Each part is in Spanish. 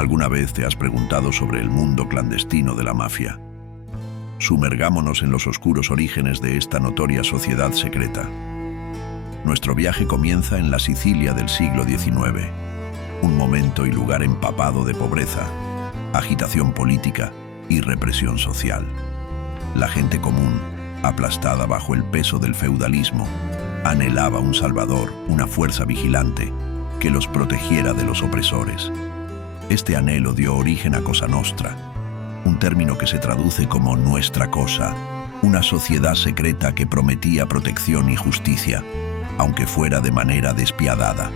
¿Alguna vez te has preguntado sobre el mundo clandestino de la mafia? Sumergámonos en los oscuros orígenes de esta notoria sociedad secreta. Nuestro viaje comienza en la Sicilia del siglo XIX, un momento y lugar empapado de pobreza, agitación política y represión social. La gente común, aplastada bajo el peso del feudalismo, anhelaba un salvador, una fuerza vigilante que los protegiera de los opresores. Este anhelo dio origen a Cosa Nostra, un término que se traduce como nuestra cosa, una sociedad secreta que prometía protección y justicia, aunque fuera de manera despiadada.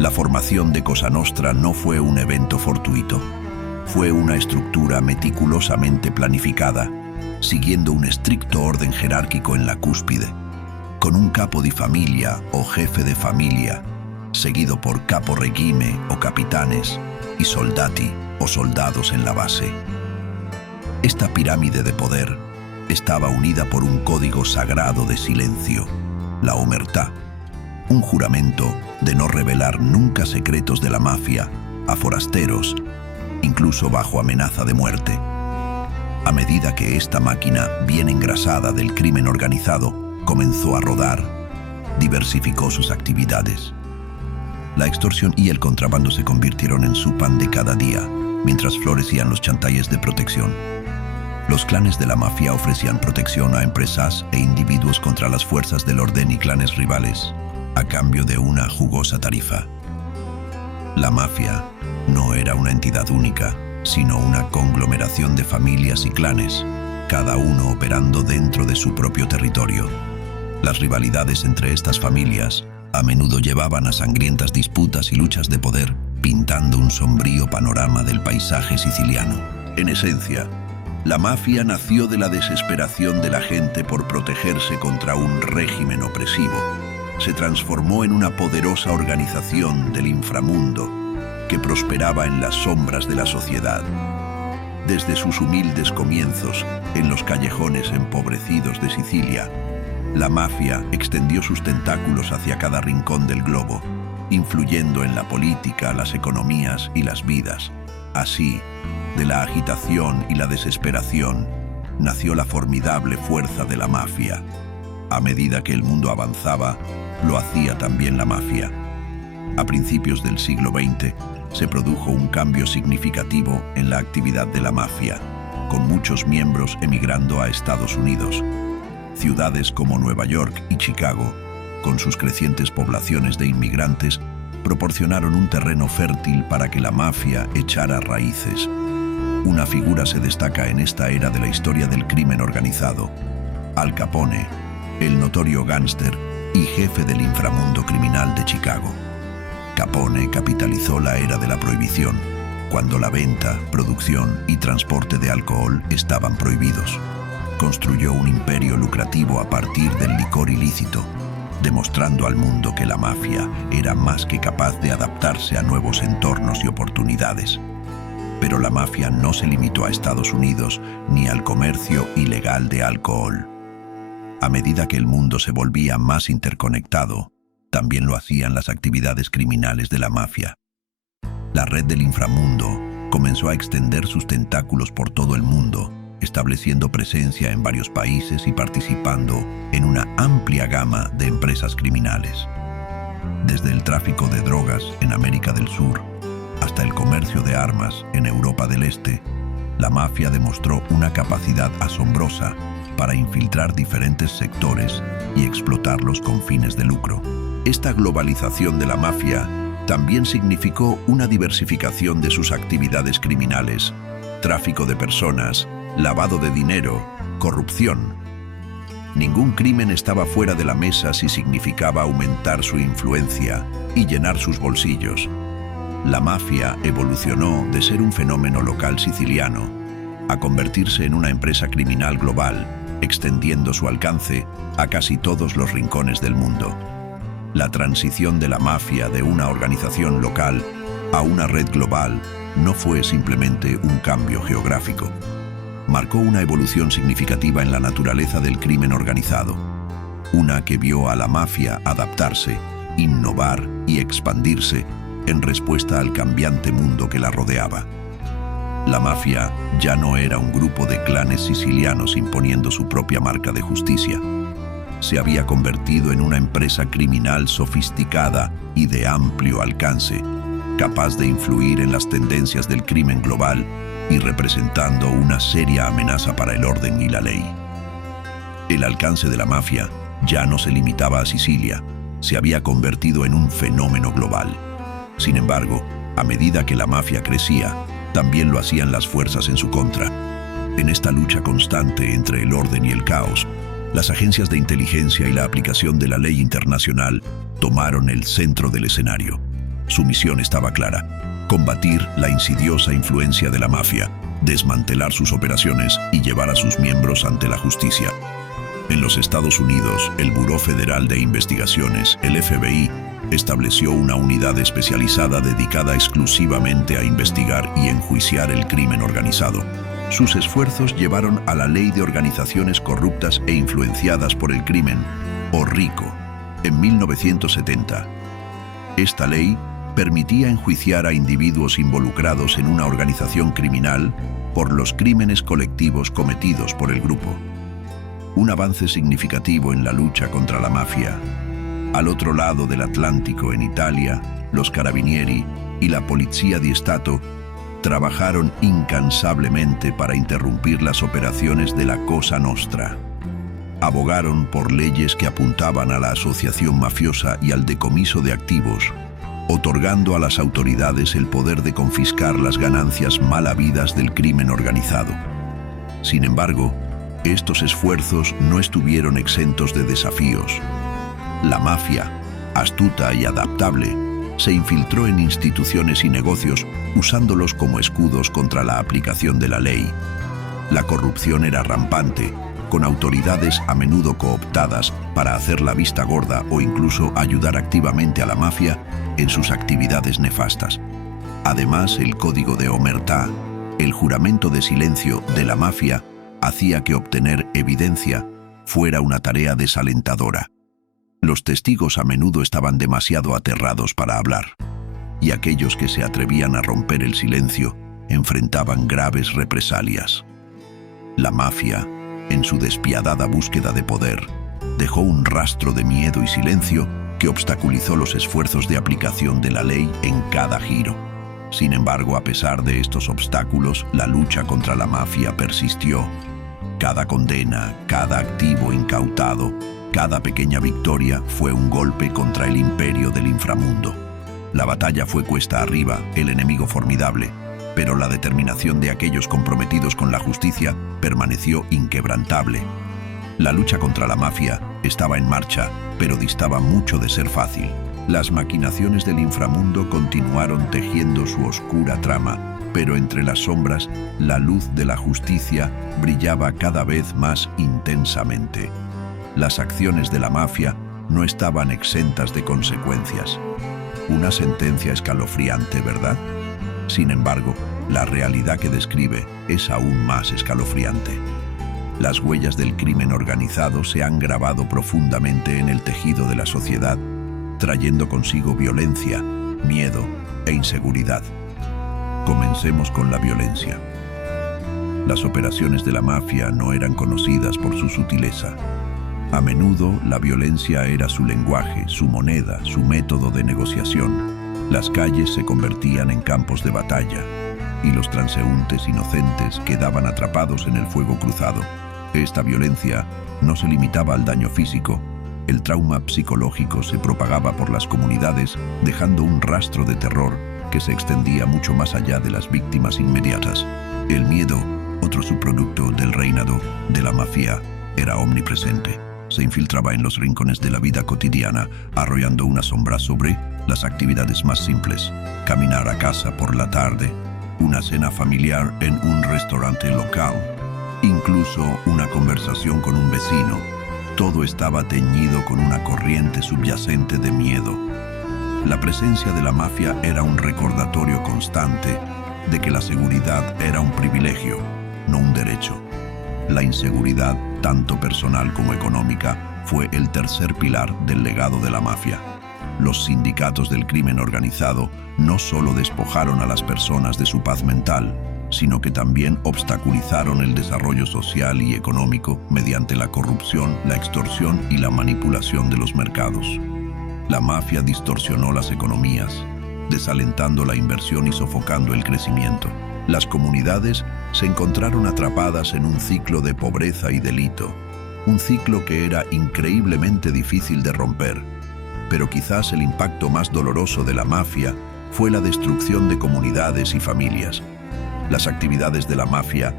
La formación de Cosa Nostra no fue un evento fortuito, fue una estructura meticulosamente planificada, siguiendo un estricto orden jerárquico en la cúspide, con un capo di familia o jefe de familia, seguido por capo regime o capitanes, y soldati o soldados en la base. Esta pirámide de poder estaba unida por un código sagrado de silencio, la omertá, un juramento de no revelar nunca secretos de la mafia a forasteros, incluso bajo amenaza de muerte. A medida que esta máquina bien engrasada del crimen organizado comenzó a rodar, diversificó sus actividades. La extorsión y el contrabando se convirtieron en su pan de cada día, mientras florecían los chantalles de protección. Los clanes de la mafia ofrecían protección a empresas e individuos contra las fuerzas del orden y clanes rivales, a cambio de una jugosa tarifa. La mafia no era una entidad única, sino una conglomeración de familias y clanes, cada uno operando dentro de su propio territorio. Las rivalidades entre estas familias a menudo llevaban a sangrientas disputas y luchas de poder, pintando un sombrío panorama del paisaje siciliano. En esencia, la mafia nació de la desesperación de la gente por protegerse contra un régimen opresivo. Se transformó en una poderosa organización del inframundo que prosperaba en las sombras de la sociedad. Desde sus humildes comienzos en los callejones empobrecidos de Sicilia, la mafia extendió sus tentáculos hacia cada rincón del globo, influyendo en la política, las economías y las vidas. Así, de la agitación y la desesperación, nació la formidable fuerza de la mafia. A medida que el mundo avanzaba, lo hacía también la mafia. A principios del siglo XX, se produjo un cambio significativo en la actividad de la mafia, con muchos miembros emigrando a Estados Unidos. Ciudades como Nueva York y Chicago, con sus crecientes poblaciones de inmigrantes, proporcionaron un terreno fértil para que la mafia echara raíces. Una figura se destaca en esta era de la historia del crimen organizado: Al Capone, el notorio gángster y jefe del inframundo criminal de Chicago. Capone capitalizó la era de la prohibición, cuando la venta, producción y transporte de alcohol estaban prohibidos. Construyó un imperio lucrativo a partir del licor ilícito, demostrando al mundo que la mafia era más que capaz de adaptarse a nuevos entornos y oportunidades. Pero la mafia no se limitó a Estados Unidos ni al comercio ilegal de alcohol. A medida que el mundo se volvía más interconectado, también lo hacían las actividades criminales de la mafia. La red del inframundo comenzó a extender sus tentáculos por todo el mundo, estableciendo presencia en varios países y participando en una amplia gama de empresas criminales. Desde el tráfico de drogas en América del Sur hasta el comercio de armas en Europa del Este, la mafia demostró una capacidad asombrosa para infiltrar diferentes sectores y explotarlos con fines de lucro. Esta globalización de la mafia también significó una diversificación de sus actividades criminales: tráfico de personas, lavado de dinero, corrupción. Ningún crimen estaba fuera de la mesa si significaba aumentar su influencia y llenar sus bolsillos. La mafia evolucionó de ser un fenómeno local siciliano a convertirse en una empresa criminal global, extendiendo su alcance a casi todos los rincones del mundo. La transición de la mafia de una organización local a una red global no fue simplemente un cambio geográfico. Marcó una evolución significativa en la naturaleza del crimen organizado, una que vio a la mafia adaptarse, innovar y expandirse en respuesta al cambiante mundo que la rodeaba. La mafia ya no era un grupo de clanes sicilianos imponiendo su propia marca de justicia. Se había convertido en una empresa criminal sofisticada y de amplio alcance, capaz de influir en las tendencias del crimen global y representando una seria amenaza para el orden y la ley. El alcance de la mafia ya no se limitaba a Sicilia, se había convertido en un fenómeno global. Sin embargo, a medida que la mafia crecía, también lo hacían las fuerzas en su contra. En esta lucha constante entre el orden y el caos, las agencias de inteligencia y la aplicación de la ley internacional tomaron el centro del escenario. Su misión estaba clara: combatir la insidiosa influencia de la mafia, desmantelar sus operaciones y llevar a sus miembros ante la justicia. En los Estados Unidos, el Buró Federal de Investigaciones, el FBI, estableció una unidad especializada dedicada exclusivamente a investigar y enjuiciar el crimen organizado. Sus esfuerzos llevaron a la Ley de Organizaciones Corruptas e Influenciadas por el Crimen, o RICO, en 1970. Esta ley permitía enjuiciar a individuos involucrados en una organización criminal por los crímenes colectivos cometidos por el grupo. Un avance significativo en la lucha contra la mafia. Al otro lado del Atlántico, en Italia, los Carabinieri y la Polizia di Stato trabajaron incansablemente para interrumpir las operaciones de la Cosa Nostra. Abogaron por leyes que apuntaban a la asociación mafiosa y al decomiso de activos, otorgando a las autoridades el poder de confiscar las ganancias mal habidas del crimen organizado. Sin embargo, estos esfuerzos no estuvieron exentos de desafíos. La mafia, astuta y adaptable, se infiltró en instituciones y negocios usándolos como escudos contra la aplicación de la ley. La corrupción era rampante, con autoridades a menudo cooptadas para hacer la vista gorda o incluso ayudar activamente a la mafia en sus actividades nefastas. Además, el código de omertà, el juramento de silencio de la mafia, hacía que obtener evidencia fuera una tarea desalentadora. Los testigos a menudo estaban demasiado aterrados para hablar, y aquellos que se atrevían a romper el silencio enfrentaban graves represalias. La mafia, en su despiadada búsqueda de poder, dejó un rastro de miedo y silencio que obstaculizó los esfuerzos de aplicación de la ley en cada giro. Sin embargo, a pesar de estos obstáculos, la lucha contra la mafia persistió. Cada condena, cada activo incautado, cada pequeña victoria fue un golpe contra el imperio del inframundo. La batalla fue cuesta arriba, el enemigo formidable, pero la determinación de aquellos comprometidos con la justicia permaneció inquebrantable. La lucha contra la mafia estaba en marcha, pero distaba mucho de ser fácil. Las maquinaciones del inframundo continuaron tejiendo su oscura trama, pero entre las sombras, la luz de la justicia brillaba cada vez más intensamente. Las acciones de la mafia no estaban exentas de consecuencias. Una sentencia escalofriante, ¿verdad? Sin embargo, la realidad que describe es aún más escalofriante. Las huellas del crimen organizado se han grabado profundamente en el tejido de la sociedad, trayendo consigo violencia, miedo e inseguridad. Comencemos con la violencia. Las operaciones de la mafia no eran conocidas por su sutileza. A menudo, la violencia era su lenguaje, su moneda, su método de negociación. Las calles se convertían en campos de batalla, y los transeúntes inocentes quedaban atrapados en el fuego cruzado. Esta violencia no se limitaba al daño físico. El trauma psicológico se propagaba por las comunidades, dejando un rastro de terror que se extendía mucho más allá de las víctimas inmediatas. El miedo, otro subproducto del reinado de la mafia, era omnipresente. Se infiltraba en los rincones de la vida cotidiana, arrollando una sombra sobre las actividades más simples. Caminar a casa por la tarde, una cena familiar en un restaurante local, incluso una conversación con un vecino. Todo estaba teñido con una corriente subyacente de miedo. La presencia de la mafia era un recordatorio constante de que la seguridad era un privilegio, no un derecho. La inseguridad, tanto personal como económica, fue el tercer pilar del legado de la mafia. Los sindicatos del crimen organizado no solo despojaron a las personas de su paz mental, sino que también obstaculizaron el desarrollo social y económico mediante la corrupción, la extorsión y la manipulación de los mercados. La mafia distorsionó las economías, desalentando la inversión y sofocando el crecimiento. Las comunidades se encontraron atrapadas en un ciclo de pobreza y delito, un ciclo que era increíblemente difícil de romper. Pero quizás el impacto más doloroso de la mafia fue la destrucción de comunidades y familias. Las actividades de la mafia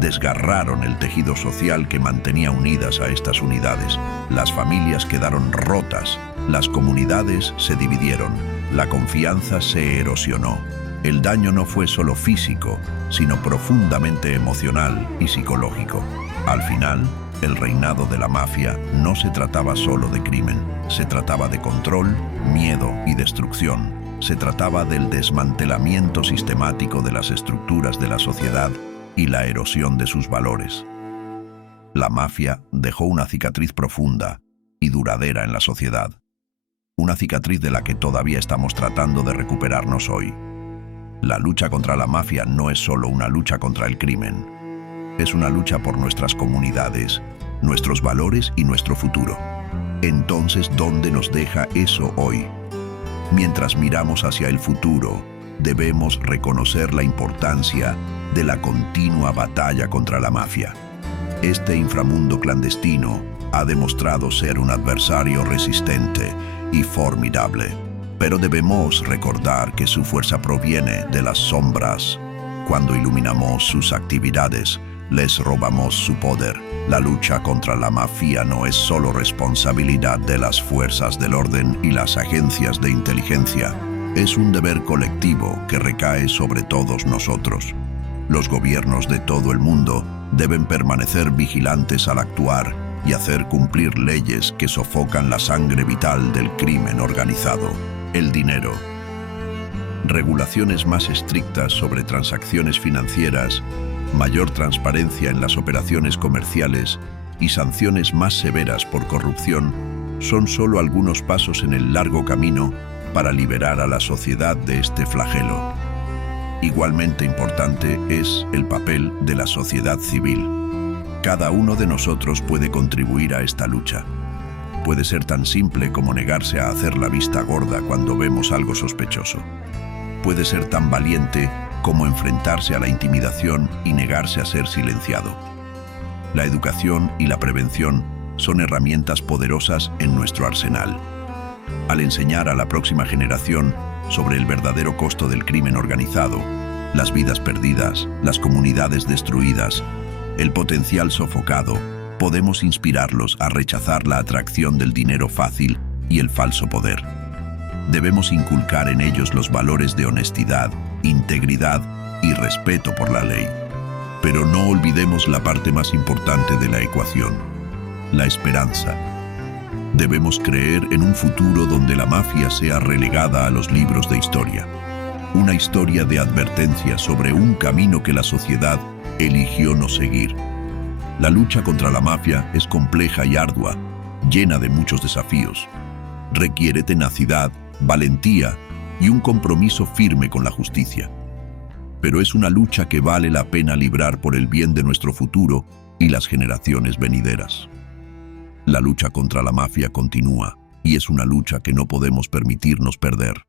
desgarraron el tejido social que mantenía unidas a estas unidades. Las familias quedaron rotas, las comunidades se dividieron, la confianza se erosionó. El daño no fue solo físico, sino profundamente emocional y psicológico. Al final, el reinado de la mafia no se trataba solo de crimen, se trataba de control, miedo y destrucción. Se trataba del desmantelamiento sistemático de las estructuras de la sociedad y la erosión de sus valores. La mafia dejó una cicatriz profunda y duradera en la sociedad, una cicatriz de la que todavía estamos tratando de recuperarnos hoy. La lucha contra la mafia no es solo una lucha contra el crimen, es una lucha por nuestras comunidades, nuestros valores y nuestro futuro. Entonces, ¿dónde nos deja eso hoy? Mientras miramos hacia el futuro, debemos reconocer la importancia de la continua batalla contra la mafia. Este inframundo clandestino ha demostrado ser un adversario resistente y formidable, pero debemos recordar que su fuerza proviene de las sombras. Cuando iluminamos sus actividades, les robamos su poder. La lucha contra la mafia no es solo responsabilidad de las fuerzas del orden y las agencias de inteligencia. Es un deber colectivo que recae sobre todos nosotros. Los gobiernos de todo el mundo deben permanecer vigilantes al actuar y hacer cumplir leyes que sofocan la sangre vital del crimen organizado, el dinero. Regulaciones más estrictas sobre transacciones financieras, mayor transparencia en las operaciones comerciales y sanciones más severas por corrupción son solo algunos pasos en el largo camino para liberar a la sociedad de este flagelo. Igualmente importante es el papel de la sociedad civil. Cada uno de nosotros puede contribuir a esta lucha. Puede ser tan simple como negarse a hacer la vista gorda cuando vemos algo sospechoso. Puede ser tan valiente como enfrentarse a la intimidación y negarse a ser silenciado. La educación y la prevención son herramientas poderosas en nuestro arsenal. Al enseñar a la próxima generación sobre el verdadero costo del crimen organizado, las vidas perdidas, las comunidades destruidas, el potencial sofocado, podemos inspirarlos a rechazar la atracción del dinero fácil y el falso poder. Debemos inculcar en ellos los valores de honestidad, integridad y respeto por la ley. Pero no olvidemos la parte más importante de la ecuación, la esperanza. Debemos creer en un futuro donde la mafia sea relegada a los libros de historia. Una historia de advertencia sobre un camino que la sociedad eligió no seguir. La lucha contra la mafia es compleja y ardua, llena de muchos desafíos. Requiere tenacidad, valentía y un compromiso firme con la justicia. Pero es una lucha que vale la pena librar por el bien de nuestro futuro y las generaciones venideras. La lucha contra la mafia continúa y es una lucha que no podemos permitirnos perder.